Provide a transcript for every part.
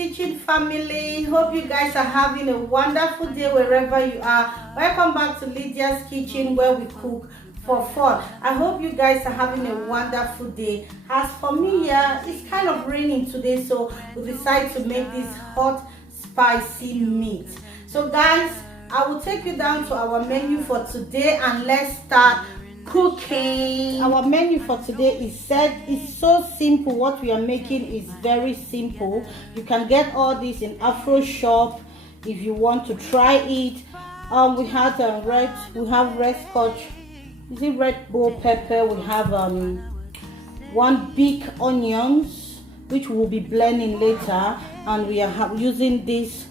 Kitchen family. Hope you guys are having a wonderful day wherever you are. Welcome back to Lydia's Kitchen, where we cook for fun. I hope you guys are having a wonderful day. As for me, yeah, it's kind of raining today, so we decided to make this hot spicy meat. So guys, I will take you down to our menu for today and let's start cooking. Our menu for today is set. It's so simple. What we are making is very simple. You can get all this in Afro shop if you want to try it. We have red scotch, is it red bell pepper. We have one big onions, which we'll be blending later, and we are using this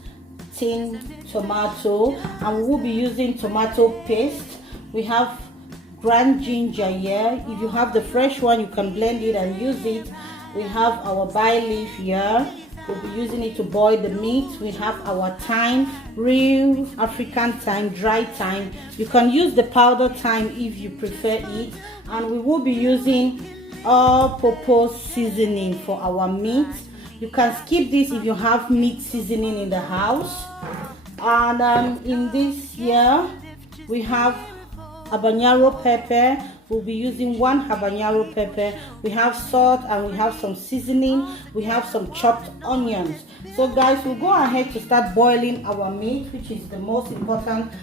tin tomato, and we will be using tomato paste. We have ground ginger here. If you have the fresh one, you can blend it and use it. We have our bay leaf here. We'll be using it to boil the meat. We have our thyme, real African thyme, dry thyme. You can use the powder thyme if you prefer it. And we will be using all-purpose seasoning for our meat. You can skip this if you have meat seasoning in the house. And in this here, we have habanero pepper. We'll be using one habanero pepper. We have salt and we have some seasoning. We have some chopped onions. So guys, we'll go ahead to start boiling our meat, which is the most important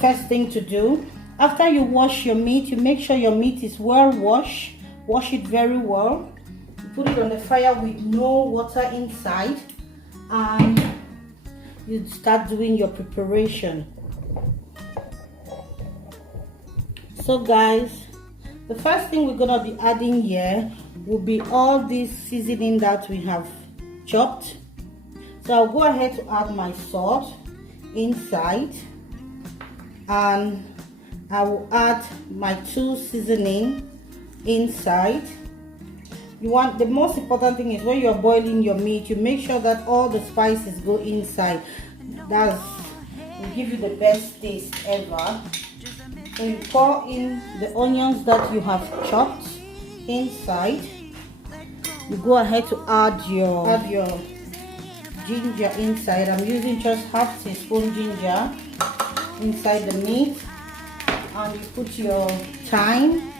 first thing to do. After you wash your meat, you make sure your meat is well washed. Wash it very well. You put it on the fire with no water inside, and you start doing your preparation. So guys, the first thing we're gonna be adding here will be all this seasoning that we have chopped. So I'll go ahead to add my salt inside, and I will add my 2 seasoning inside. The most important thing is when you're boiling your meat, you make sure that all the spices go inside. That will give you the best taste ever. So you pour in the onions that you have chopped inside. You go ahead to add your ginger inside. I'm using just half teaspoon ginger inside the meat, and you put your thyme.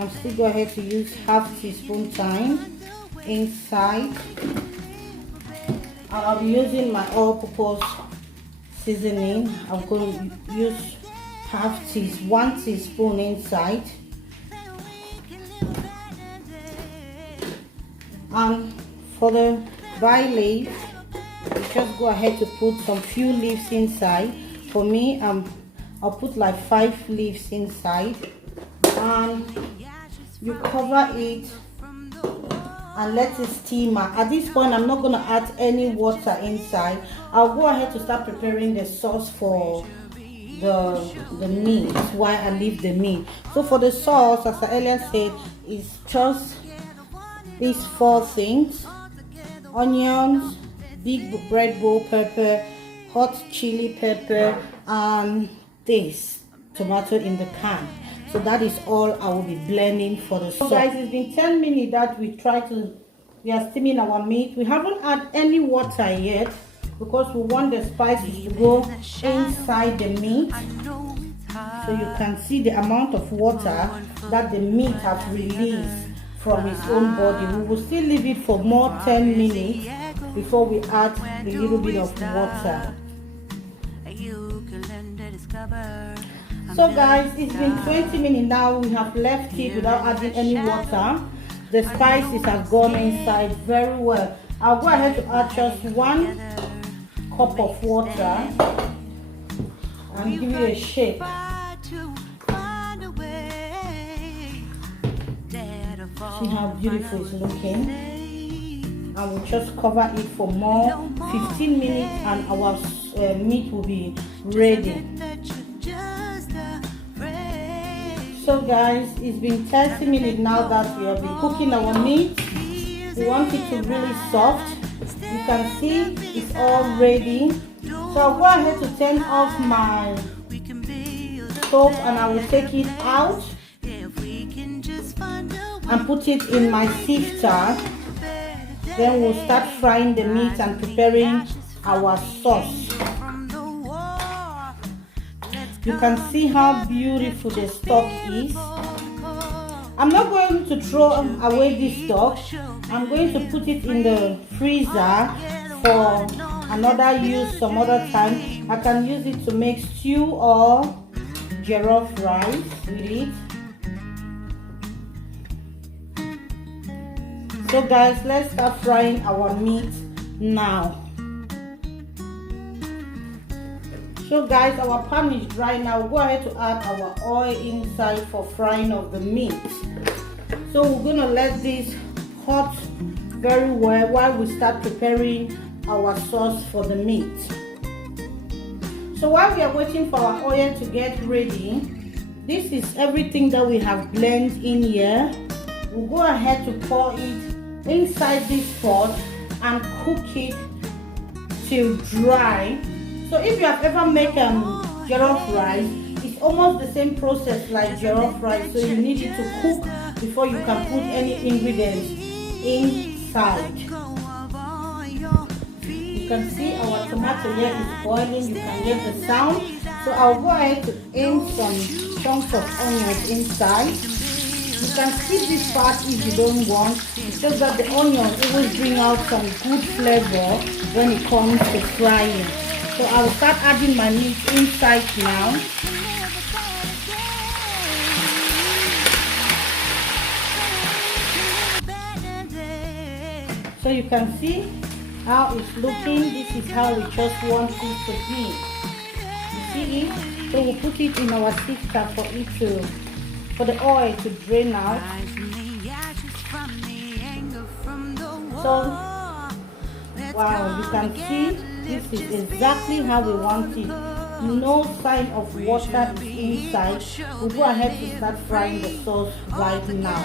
I'm still go ahead to use half teaspoon thyme inside, and I'll be using my all-purpose seasoning. I'm going to use 1 teaspoon inside, and for the bay leaf, you just go ahead to put some few leaves inside. For me, I'll put like 5 leaves inside, and you cover it and let it simmer. At this point, I'm not going to add any water inside. I'll go ahead to start preparing the sauce for the meat while I leave the meat. So for the sauce, as I earlier said, it's just these 4 things: onions, big red bell pepper, hot chili pepper, and this tomato in the can. So that is all I will be blending for the sauce. So guys, it's been 10 minutes that we are steaming our meat. We haven't added any water yet, because we want the spices to go inside the meat. So you can see the amount of water that the meat has released from its own body. We will still leave it for more 10 minutes before we add a little bit of water. So guys, it's been 20 minutes now. We have left it without adding any water. The spices have gone inside very well. I'll go ahead to add just 1 cup of water and give you a shake. See how beautiful it's looking. And we'll just cover it for more 15 minutes and our meat will be ready. So guys, it's been 30 minutes now that we have been cooking our meat. We want it to really soft. You can see it's all ready. So I'll go ahead to turn off my stove, and I will take it out and put it in my sifter. Then we'll start frying the meat and preparing our sauce. You can see how beautiful the stock is. I'm not going to throw away this stock. I'm going to put it in the freezer for another use some other time. I can use it to make stew or jollof rice with it. So guys, let's start frying our meat now. So guys, our pan is dry now. We'll go ahead to add our oil inside for frying of the meat. So we're gonna let this hot very well while we start preparing our sauce for the meat. So while we are waiting for our oil to get ready, this is everything that we have blended in here. We'll go ahead to pour it inside this pot and cook it till dry. So if you have ever made jollof rice, it's almost the same process like jollof rice. So you need it to cook before you can put any ingredients inside. You can see our tomato here is boiling. You can hear the sound. So I'll go ahead to aim some chunks of onions inside. You can skip this part if you don't want. It's just that the onions always bring out some good flavor when it comes to frying. So I'll start adding my meat inside now. So you can see how it's looking. This is how we just want it to be. You see it? So we'll put it in our sifter for the oil to drain out. So wow, you can see this is exactly how we want it. No sign of water inside. We'll go ahead to start frying the sauce right now.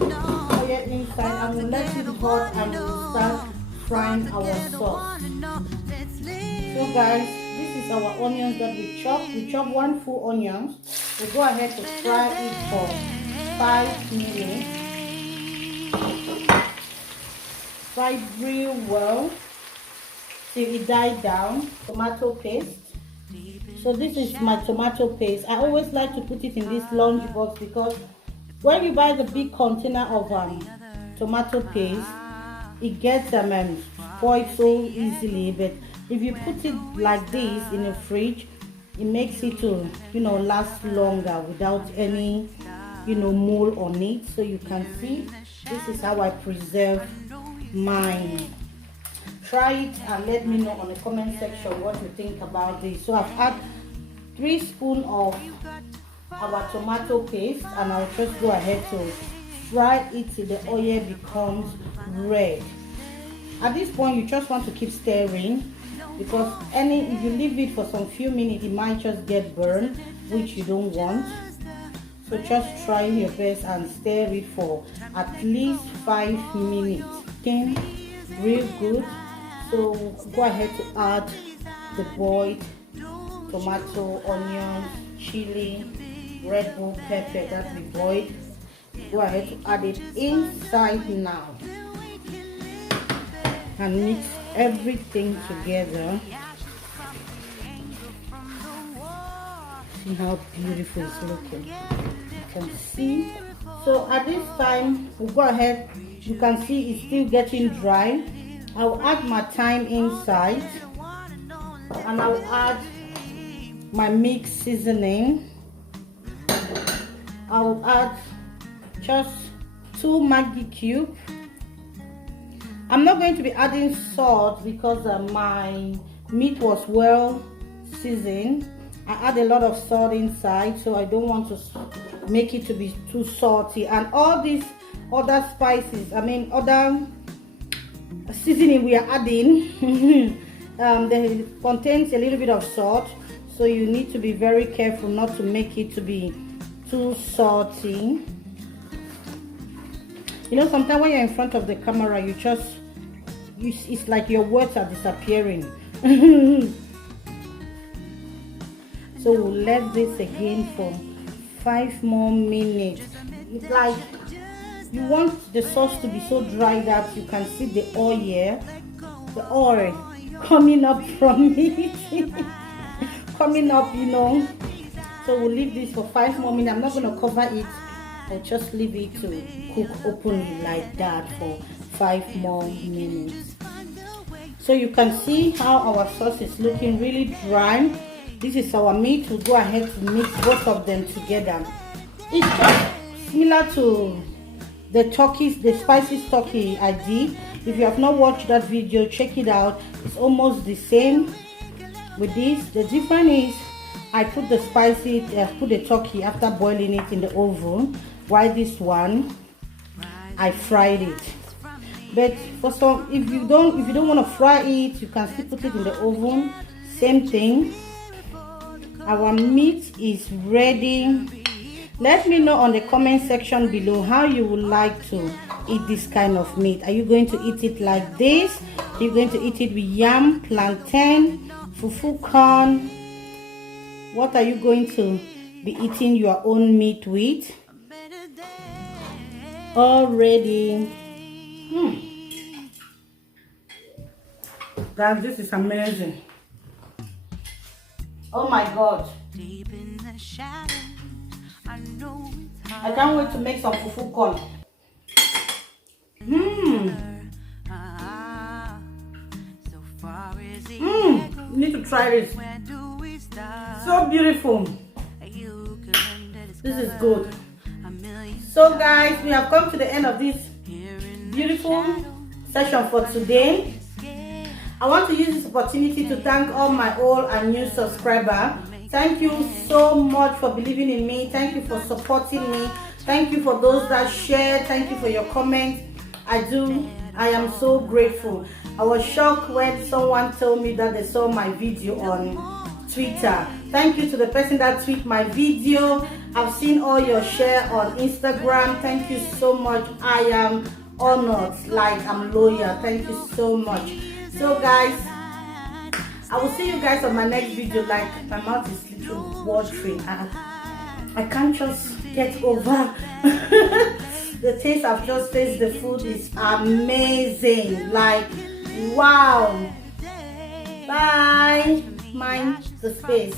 Oil inside, and we'll let it hot and we'll start frying our sauce. So guys, this is our onions that we chop. We chop 1 full onion. We'll go ahead to fry it for 5 minutes. Fry it real well till it dies down. Tomato paste. So this is my tomato paste. I always like to put it in this lunch box because when you buy the big container of tomato paste, it gets spoiled so easily. But if you put it like this in the fridge, it makes it to last longer without any mold on it. So you can see this is how I preserve mine. Try it and let me know on the comment section what you think about this. So I've added 3 spoons of our tomato paste, and I'll just go ahead to fry it till the oil becomes red. At this point, you just want to keep stirring because if you leave it for some few minutes, it might just get burned, which you don't want. So just try your best and stir it for at least 5 minutes. Okay, real good. So go ahead to add the boiled tomato, onion, chili, red bell pepper that we boiled. Go ahead to add it inside now and mix everything together. See how beautiful it's looking. You can see. So at this time, we'll go ahead. You can see it's still getting dry. I'll add my thyme inside, and I'll add my mixed seasoning. I'll add just 2 Maggi cubes. I'm not going to be adding salt because my meat was well seasoned. I add a lot of salt inside, so I don't want to make it to be too salty. And all these other spices, other seasoning we are adding, they contains a little bit of salt, so you need to be very careful not to make it to be too salty. Sometimes when you're in front of the camera, it's like your words are disappearing. So we'll let this again for 5 more minutes. It's like you want the sauce to be so dry that you can see the oil coming up from it. Coming up, you know. So we'll leave this for 5 more minutes. I'm not going to cover it. I'll just leave it to cook openly like that for 5 more minutes. So you can see how our sauce is looking really dry. This is our meat. We'll go ahead to mix both of them together. It's just similar to the spicy turkey I did. If you have not watched that video, check it out. It's almost the same with this. The difference is I put the turkey after boiling it in the oven, while this one I fried it. But for some, if you don't want to fry it, you can still put it in the oven. Same thing. Our meat is ready. Let me know on the comment section below how you would like to eat this kind of meat. Are you going to eat it like this? Are you going to eat it with yam, plantain, fufu corn? What are you going to be eating your own meat with? Already. Guys, this is amazing. Oh my God. I can't wait to make some fufu corn. You need to try this. So beautiful. This is good. So guys, we have come to the end of this beautiful session for today. I want to use this opportunity to thank all my old and new subscribers. Thank you so much for believing in me. Thank you for supporting me. Thank you for those that share. Thank you for your comments. I am so grateful. I was shocked when someone told me that they saw my video on Twitter. Thank you to the person that tweeted my video. I've seen all your share on Instagram. Thank you so much. I am honored, like I'm loyal. Thank you so much. So guys, I will see you guys on my next video. Like, my mouth is literally watering. I can't just get over the taste. I've just tasted. The food is amazing. Like, wow. Bye. Mind the space.